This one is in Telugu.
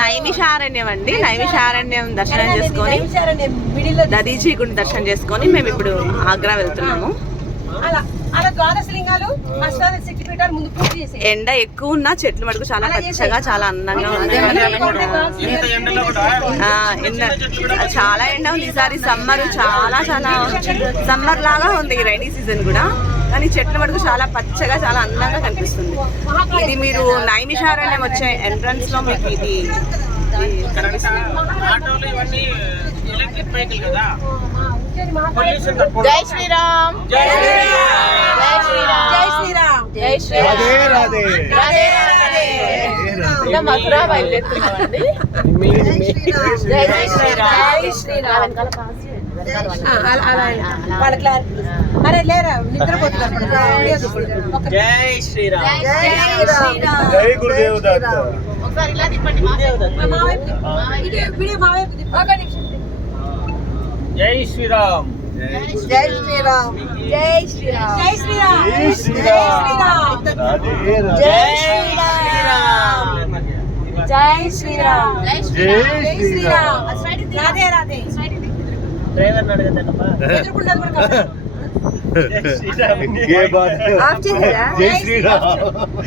నైమిషారణ్యం అండి. నైమిషారణ్యం దర్శనం చేసుకొని మిడిల్ దదీచి గుడి దర్శనం చేసుకొని మేము ఇప్పుడు ఆగ్రా వెళ్తున్నాము. ఎండ ఎక్కువ ఉన్నా చెట్లు మటుకు చాలా పచ్చగా చాలా అందంగా ఉంది ఎండ చాలా ఎండ ఉంది ఈసారి. సమ్మర్ చాలా చాలా సమ్మర్ లాగా ఉంది రైనీ సీజన్ కూడా. కానీ చెట్లు మటుకు చాలా పచ్చగా చాలా అందంగా ఇది మీరు నైమిషారణ్యం వచ్చే ఎంట్రన్స్లో మీకు ఇది ఇది కనిపిస్తుంది. ఆటోలు ఇవన్నీ ఎలక్ట్రిక్ వెహికల్ కదా? పొల్యూషన్ తక్కువ జై శ్రీరామ్. జై జై శ్రీరామ్. జై శ్రీరామ్. రాధే రాధే. ఇంకా మథురా బయలుదేరుతున్నామండి. జై జై శ్రీరామ్. జై శ్రీరామ్. ఆ, అలా- అలా వాళ్ళ క్లారిటీ అరే లేరా నిద్రపోతున్నారు ఒక జై శ్రీరామ్. జై గురుదేవ్ దత్త ఒకసారి ఇలా తిప్పండి మా వీడియో. ఒక నిమిషం జై శ్రీరామ్. జై శ్రీరామ్. జై శ్రీరామ్. జై శ్రీరామ్ జై శ్రీరామ్ రాధే రాధే జై శ్రీరామ్. జై శ్రీరామ్. రాధే రాధే. డ్రైవర్ అడగదమ్మా? జై శ్రీరామ్.